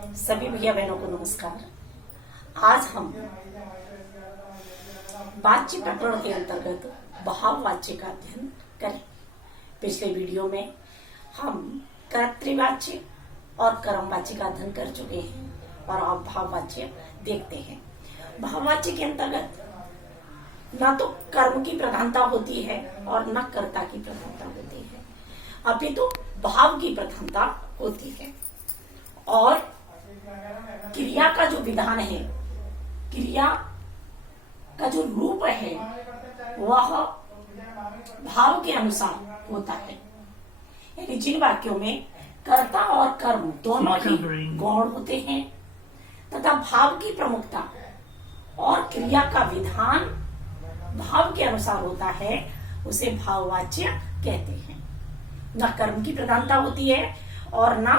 सभी भैया बहनों को नमस्कार। आज हम वाच्य प्रकरण के अंतर्गत भाव वाच्य का अध्ययन करें। पिछले वीडियो में हम कर्तृवाच्य और कर्मवाच्य का अध्ययन कर चुके हैं और अब भाववाच्य देखते हैं। भाववाच्य के अंतर्गत न तो कर्म की प्रधानता होती है और न कर्ता की प्रधानता होती है, अपितु भाव की प्रधानता होती है। और क्रिया का जो विधान है, क्रिया का जो रूप है, वह भाव के अनुसार होता है। यानी जिन वाक्यों में कर्ता और कर्म दोनों ही गौण होते हैं तथा भाव की प्रमुखता और क्रिया का विधान भाव के अनुसार होता है, उसे भाववाच्य कहते हैं। न कर्म की प्रधानता होती है और न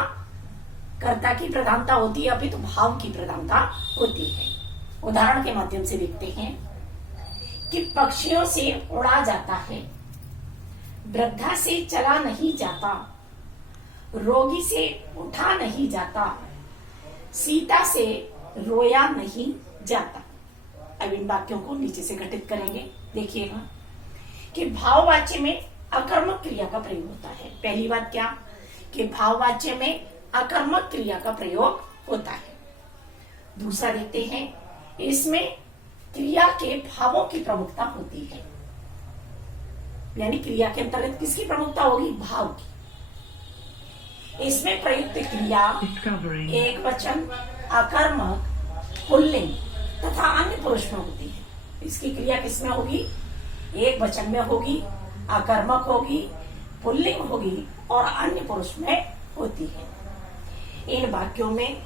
कर्ता की प्रधानता होती है, अपितु भाव की प्रधानता होती है। उदाहरण के माध्यम से देखते हैं कि पक्षियों से उड़ा जाता है, वृद्धा से चला नहीं जाता, रोगी से उठा नहीं जाता, सीता से रोया नहीं जाता। अब इन वाक्यों को नीचे से घटित करेंगे। देखिएगा कि भाववाच्य में अकर्मक क्रिया का प्रयोग होता है। पहली बात क्या कि भाववाच्य में अकर्मक क्रिया का प्रयोग होता है। दूसरा देखते हैं, इसमें क्रिया के भावों की प्रमुखता होती है। यानी क्रिया के अंतर्गत किसकी प्रमुखता होगी? भाव की। इसमें प्रयुक्त क्रिया एक वचन, अकर्मक, पुल्लिंग तथा अन्य पुरुष में होती है। इसकी क्रिया किसमें होगी? एक वचन में होगी, अकर्मक होगी, पुल्लिंग होगी और अन्य पुरुष में होती है। इन वाक्यों में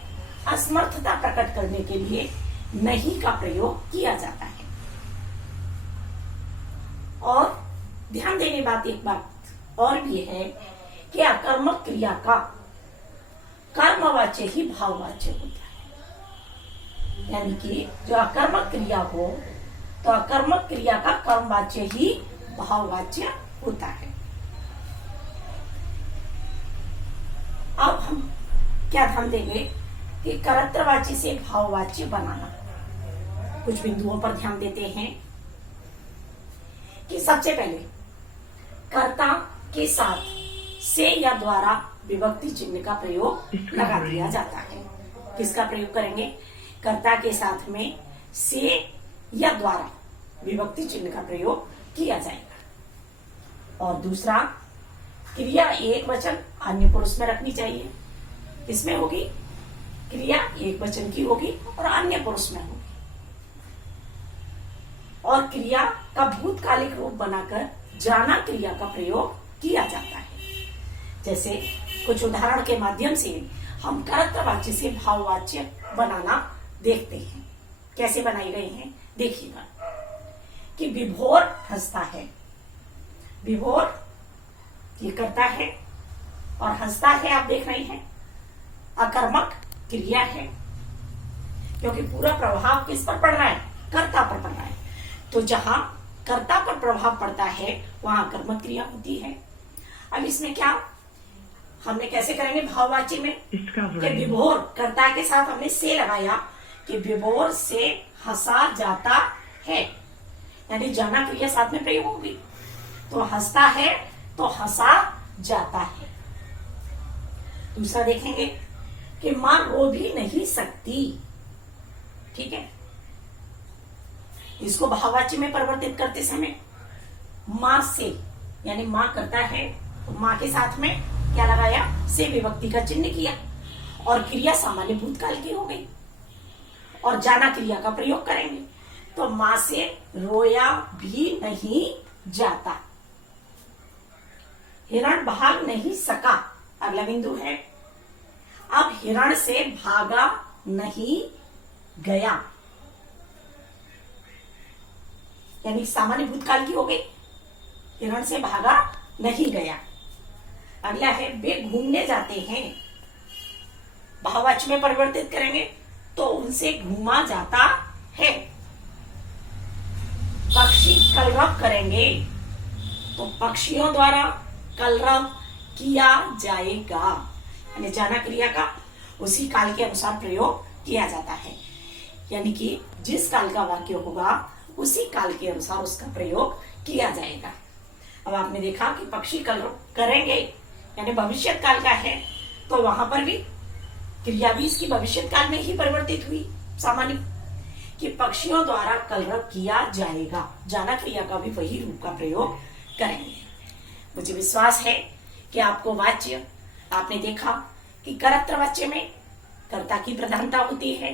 असमर्थता प्रकट करने के लिए नहीं का प्रयोग किया जाता है। और ध्यान देने बात एक बात और भी है कि अकर्मक क्रिया का कर्मवाच्य ही भाववाच्य होता है। यानी कि जो अकर्मक क्रिया हो तो अकर्मक क्रिया का कर्मवाच्य ही भाववाच्य होता है। अब हम क्या ध्यान देंगे कि कर्तृवाच्य से भाववाच्य बनाना। कुछ बिंदुओं पर ध्यान देते हैं कि सबसे पहले कर्ता के साथ से या द्वारा विभक्ति चिन्ह का प्रयोग लगा दिया जाता है। किसका प्रयोग करेंगे? कर्ता के साथ में से या द्वारा विभक्ति चिन्ह का प्रयोग किया जाएगा। और दूसरा, क्रिया एक वचन अन्य पुरुष में रखनी चाहिए। किसमें होगी? क्रिया एक वचन की होगी और अन्य पुरुष में होगी। और क्रिया का भूतकालिक रूप बनाकर जाना क्रिया का प्रयोग किया जाता है। जैसे कुछ उदाहरण के माध्यम से हम कर्तृवाच्य से भाववाच्य बनाना देखते हैं। कैसे बनाए गए हैं देखिएगा कि विभोर हंसता है। विभोर ये करता है और हंसता है, आप देख रहे हैं, अकर्मक क्रिया है क्योंकि पूरा प्रभाव किस पर पड़ रहा है? कर्ता पर पड़ रहा है। तो जहां कर्ता पर प्रभाव पड़ता है वहां कर्मक क्रिया होती है। अब इसमें क्या हमने कैसे करेंगे भाववाच्य में कि विभोर कर्ता के साथ हमने से लगाया कि विभोर से हंसा जाता है, यानी जाना क्रिया साथ में प्रयोग होगी। तो हंसता है तो हंसा जाता है। दूसरा देखेंगे कि मां रो भी नहीं सकती। ठीक है, इसको भाववाच्य में परिवर्तित करते समय मां से, यानी मां करता है तो मां के साथ में क्या लगाया? से विभक्ति का चिन्ह किया और क्रिया सामान्य भूतकाल की हो गई। और जाना क्रिया का प्रयोग करेंगे तो मां से रोया भी नहीं जाता। हिरण भाग नहीं सका, अगला बिंदु है। अब हिरण से भागा नहीं गया, यानी सामान्य भूतकाल की हो गई। हिरण से भागा नहीं गया। अगला है वे घूमने जाते हैं। भाववाच्य में परिवर्तित करेंगे तो उनसे घूमा जाता है। पक्षी कलरव करेंगे तो पक्षियों द्वारा कलरव किया जाएगा, यानी जाना क्रिया का उसी काल के अनुसार प्रयोग किया जाता है। यानी कि जिस काल का वाक्य होगा उसी काल के अनुसार उसका प्रयोग किया जाएगा। अब आपने देखा कि पक्षी कलरव करेंगे यानी भविष्य काल का है, तो वहां पर भी क्रिया भी इसकी भविष्य काल में ही परिवर्तित हुई। सामान्य कि पक्षियों द्वारा कलरव किया जाएगा, जाना क्रिया का भी वही रूप का प्रयोग करेंगे। मुझे विश्वास है कि आपको वाच्य आपने देखा कि कर्तृ वाच्य में कर्ता की प्रधानता होती है,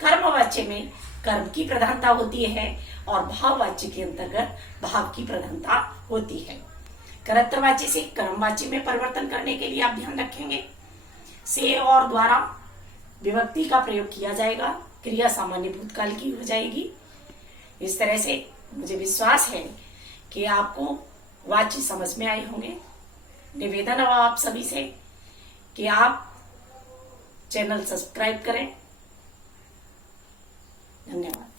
कर्म वाच्य में कर्म की प्रधानता होती है और भाव वाच्य के अंतर्गत भाव की प्रधानता होती है। कर्तृ वाच्य से कर्म वाच्य में परिवर्तन करने के लिए आप ध्यान रखेंगे से और द्वारा विभक्ति का प्रयोग किया जाएगा, क्रिया सामान्य भूतकाल की हो जाएगी। इस तरह से मुझे विश्वास है कि आपको वाच्य समझ में आए होंगे। निवेदन है आप सभी से कि आप चैनल सब्सक्राइब करें,